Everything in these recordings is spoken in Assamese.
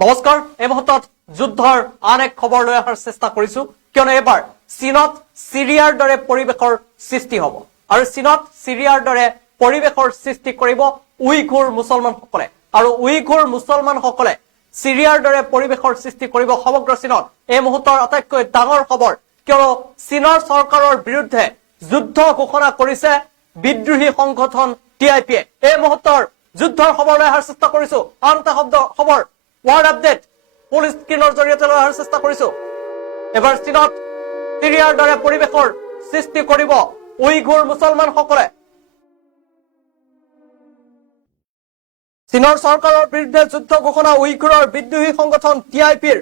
নমস্কাৰ, এই মুহূৰ্তত যুদ্ধৰ আন এক খবৰ লৈ অহাৰ চেষ্টা কৰিছো, কিয়নো এবাৰ চীনত সিৰিয়াৰ দৰে পৰিৱেশৰ সৃষ্টি হ'ব আৰু চীনত সিৰিয়াৰ দৰে পৰিৱেশৰ সৃষ্টি কৰিব উইঘুৰ মুছলমানসকলে আৰু উইঘুৰ মুছলমানসকলে সিৰিয়াৰ দৰে পৰিৱেশৰ সৃষ্টি কৰিব সমগ্ৰ চীনত। এই মুহূৰ্তৰ আটাইতকৈ ডাঙৰ খবৰ, কিয়নো চীনৰ চৰকাৰৰ বিৰুদ্ধে যুদ্ধ ঘোষণা কৰিছে বিদ্ৰোহী সংগঠন TIP। এই মুহূৰ্তৰ যুদ্ধৰ খবৰ লৈ অহাৰ চেষ্টা কৰিছো। আন এটা খবৰ ৱাৰ্ড আপডেট ফুল স্ক্ৰীনৰ জৰিয়তে লৈ অহাৰ চেষ্টা কৰিছো। এবাৰ চীনত সিৰিয়াৰ দৰে পৰিৱেশৰ সৃষ্টি কৰিব উইঘুৰ মুছলমানসকলে। চীনৰ চৰকাৰৰ বিৰুদ্ধে যুদ্ধ ঘোষণা উইঘুৰৰ বিদ্ৰোহী সংগঠন TIPৰ।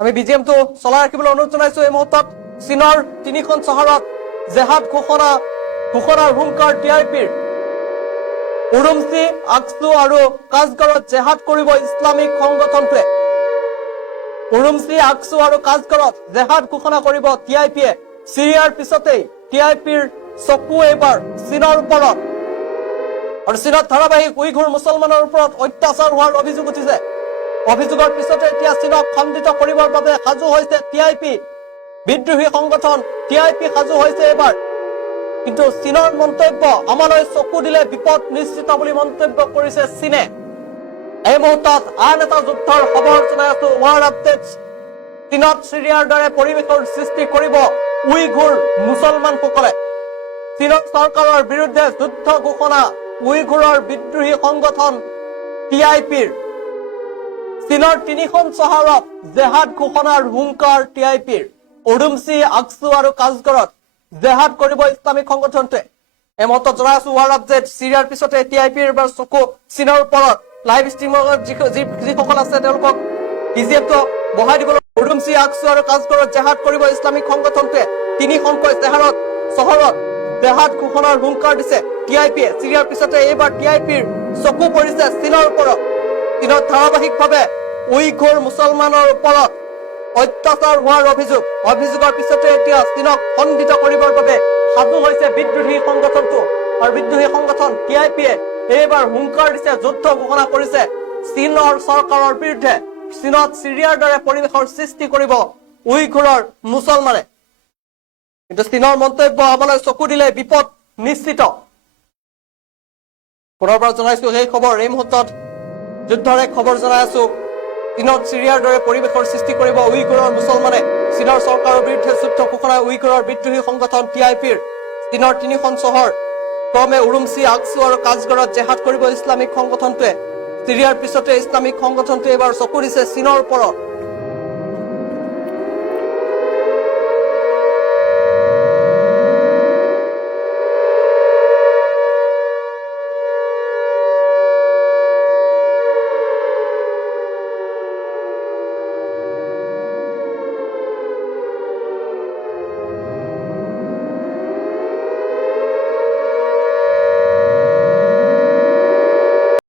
আমি BGMটো চলাই ৰাখিবলৈ অনুৰোধ জনাইছো। এই মুহূৰ্তত চীনৰ 3খন চহৰত জেহাদ ঘোষণাৰ হুংকাৰ TIPৰ। উৰুমচি, আকছু আৰু কাছগড়ত জেহাদ কৰিব ইছলামিক সংগঠনটোৱে। উৰুমচি, আকছু আৰু কাছগড়ত জেহাদ ঘোষণা কৰিব TIPয়ে। সিৰিয়াৰ পিছতেই TIPৰ চকু এইবাৰ চীনৰ ওপৰত আৰু চীনত ধাৰাবাহিক উইঘুৰ মুছলমানৰ ওপৰত অত্যাচাৰ হোৱাৰ অভিযোগ উঠিছে। অভিযোগৰ পিছতে এতিয়া চীনক খণ্ডিত কৰিবৰ বাবে সাজু হৈছে TIP। বিদ্ৰোহী সংগঠন TIP সাজু হৈছে এইবাৰ। কিন্তু চীনৰ মন্তব্য, আমালৈ চকু দিলে বিপদ নিশ্চিত বুলি মন্তব্য কৰিছে চীনে। এই মুহূৰ্তত আন এটা যুদ্ধৰ খবৰ জনাই আছো। Ward update. চীনত সিৰিয়াৰ দৰে পৰিৱেশৰ সৃষ্টি কৰিব উইঘুৰ মুছলমানসকলে। চীনৰ চৰকাৰৰ বিৰুদ্ধে যুদ্ধ ঘোষণা উইঘুৰৰ বিদ্ৰোহী সংগঠন TIPৰ। চীনৰ 3খন চহৰত জেহাদ ঘোষণাৰ হুংকাৰ TIPৰ। উৰুমচি, আকছু আৰু কাছগড়ত জেহাদ কৰিব ইছলামিক সংগঠনটোৱে। এই মুহূৰ্তত জনাই আছো ৱাৰ্ড আপডেট। সিৰিয়াৰ পিছতে TIPৰ এবাৰ চকু চীনৰ ওপৰত। লাইভ ষ্ট্ৰীমৰ যিসকল আছে তেওঁলোকক BGMটো বঢ়াই দিবলৈ। উৰুমচি, আকছু আৰু কাছগড়ত জেহাদ কৰিব ইছলামিক সংগঠনটোৱে। 3খনকৈ চহৰত জেহাদ ঘোষণাৰ হুংকাৰ দিছে TIPয়ে। সিৰিয়াৰ পিছতে এইবাৰ TIPৰ চকু পৰিছে চীনৰ ওপৰত। চীনত ধাৰাবাহিকভাৱে উইঘুৰ মুছলমানৰ ওপৰত অত্যাচাৰ হোৱাৰ অভিযোগৰ পিছতে এতিয়া চীনক খণ্ডিত কৰিবৰ বাবে সাজু হৈছে বিদ্ৰোহী সংগঠনটো। আৰু বিদ্ৰোহী সংগঠন TIPয়ে এইবাৰ হুংকাৰ দিছে, যুদ্ধ ঘোষণা কৰিছে চীনৰ চৰকাৰৰ বিৰুদ্ধে। চীনত সিৰিয়াৰ দৰে পৰিৱেশৰ সৃষ্টি কৰিব উইঘুৰৰ মুছলমানে। কিন্তু চীনৰ মন্তব্য, আমালৈ চকু দিলে বিপদ নিশ্চিত। পুনৰবাৰ জনাইছো সেই খবৰ। এই মুহূৰ্তত যুদ্ধৰ এক খবৰ জনাই আছো। চীনত সিৰিয়াৰ দৰে পৰিৱেশৰ সৃষ্টি কৰিব উইঘুৰৰ মুছলমানে। চীনৰ চৰকাৰৰ বিৰুদ্ধে যুদ্ধ ঘোষণা উইঘুৰৰ বিদ্ৰোহী সংগঠন TIPৰ। চীনৰ 3খন চহৰ ক্ৰমে উৰুমচি, আকছু আৰু কাছগড়ত জেহাদ কৰিব ইছলামিক সংগঠনটোৱে। সিৰিয়াৰ পিছতে ইছলামিক সংগঠনটোৱে এইবাৰ চকু দিছে চীনৰ ওপৰত।